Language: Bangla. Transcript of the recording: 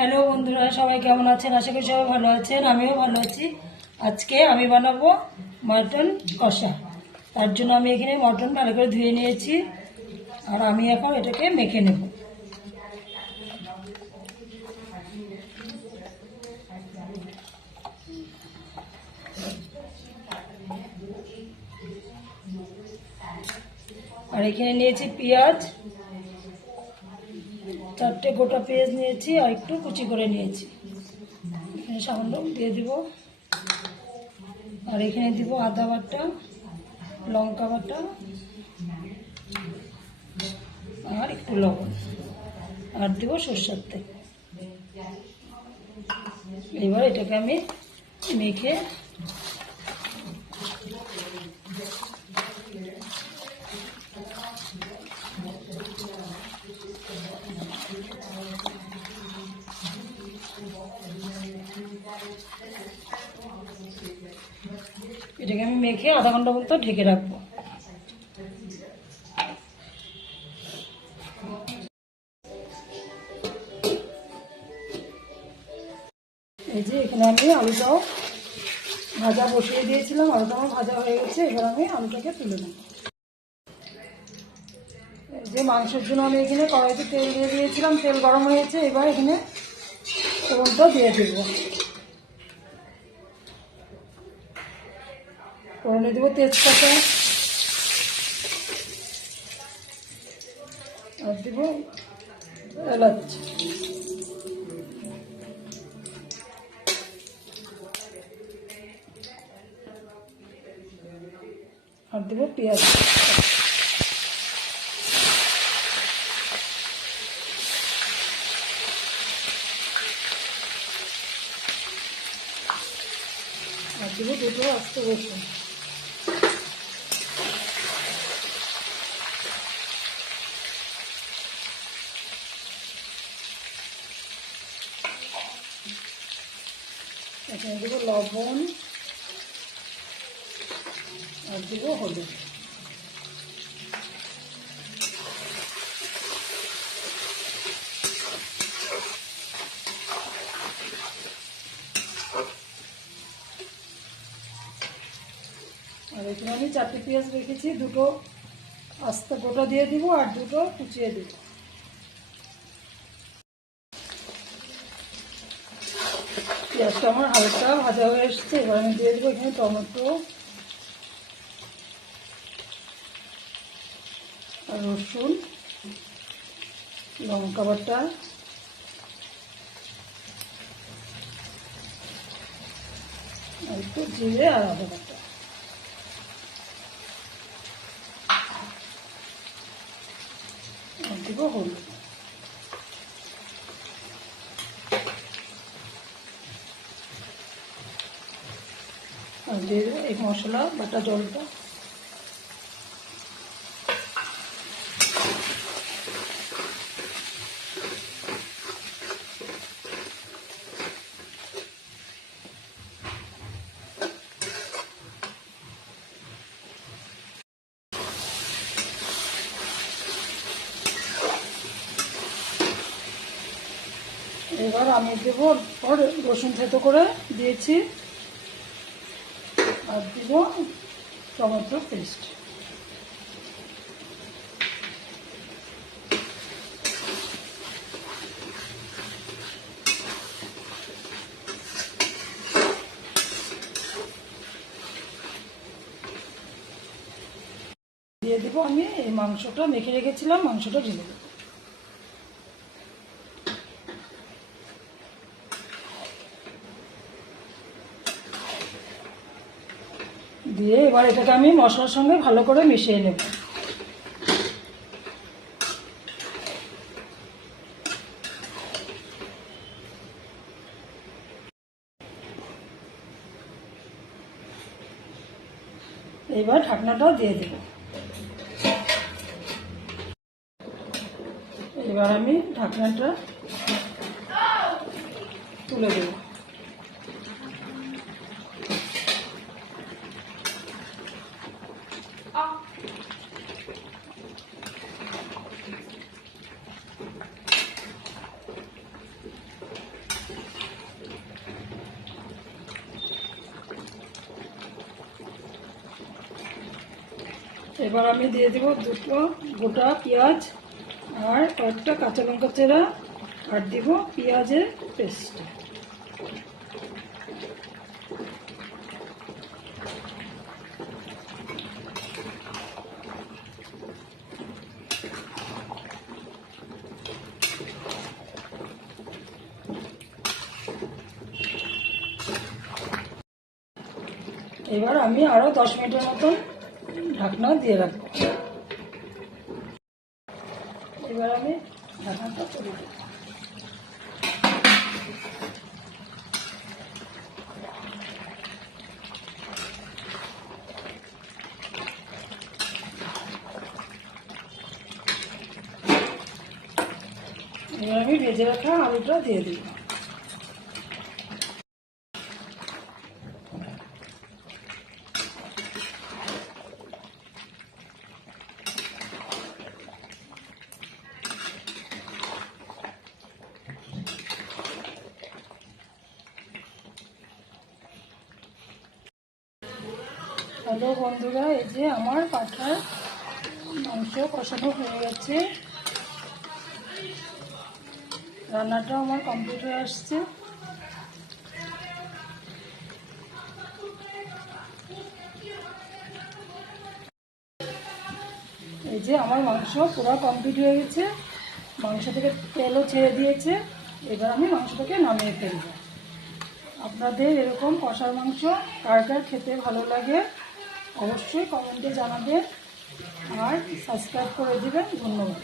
হ্যালো বন্ধুরা, সবাই কেমন আছেন? আশা করি সবাই ভালো আছেন, আমিও ভালো আছি। আজকে আমি বানাবো মটন কষা। তার জন্য আমি এখানে মটন ভালো করে ধুয়ে নিয়েছি, আর আমি এখন এটাকে মেখে নেব। আর এখানে নিয়েছি পেঁয়াজ, 4টে গোটা পেঁয়াজ নিয়েছি, আর একটু কুচি করে নিয়েছি। এখানে সামান্য দিয়ে দিব। আর এখানে দিব আদা বাটা, লঙ্কা বাটা, আর একটু লবণ, আর দেবো সরষের তেল। এবার এটাকে আমি মেখে আধা ঘন্টা মতো ঢেকে রাখবো। এই যে এখানে আমি আলুটাও ভাজা বসিয়ে দিয়েছিলাম, আলুটা আমার ভাজা হয়ে গেছে। এবার আমি আলুটাকে তুলে নেব। এই যে মাংসের জন্য আমি এখানে কড়াইতে তেল দিয়ে দিয়েছিলাম, তেল গরম হয়েছে। এবার এখানে ফোড়নটা দিয়ে দেব। ফোড়নে দেবো তেজপাতা, আর দেবো এলাচ, আর দেবো পেঁয়াজ। আর দেবো দুটো আস্ত রসুন। এখানে দেবো লবণ, আর দেবো হলুদ। আর এখানে আমি 4টে পেঁয়াজ রেখেছি, দুটো আস্ত গোটা দিয়ে দিব, আর দুটো কুচিয়ে দেব। পেঁয়াজটা আমার হালকা ভাজা হয়ে এসছে। এবার আমি দিয়ে দেবো এখানে টমেটো, আর রসুন, লঙ্কা বাটা, আর একটু জিরে আর আদা বাটা, আর দেবো হলুদ। আর দিয়ে দেবো এই মশলা বাটা জলটা। এবার আমি দেবো রসুন থেতো করে দিয়েছি, আর দিব টমেটো পেস্ট। দিয়ে দেবো আমি এই মাংসটা মেখে রেখেছিলাম, মাংসটা ঢেলে দেবো। দিয়ে এবার এটাকে আমি মশলার সঙ্গে ভালো করে মিশিয়ে নেব। এবার ঢাকনাটাও দিয়ে দেব। এবার আমি ঢাকনাটা তুলে দেব। এবার আমি দিয়ে দেব 2টো গোটা পেঁয়াজ আর কয়েকটা কাঁচা লঙ্কা চেরা আর দিব পেঁয়াজের পেস্ট। এবার আমি আরো 10 মিনিটের মতন ঢাকনা দিয়ে রাখবো। এবার আমি ঢাকনাটা তুলে দেব। এবার আমি ভেজে রাখা আলুটা দিয়ে দিই। হ্যালো বন্ধুরা, এই যে আমার পাঁঠার মাংস কষানো হয়ে গেছে, রান্নাটাও আমার কমপ্লিট হয়ে আসছে। এই যে আমার মাংস পুরো কমপ্লিট হয়ে গেছে, মাংস থেকে তেলও ছেড়ে দিয়েছে। এবার আমি মাংসটাকে নামিয়ে ফেলব। আপনাদের এরকম কষার মাংস কার কার খেতে ভালো লাগে অবশ্যই কমেন্টে জানাবেন আর সাবস্ক্রাইব করে দিবেন। ধন্যবাদ।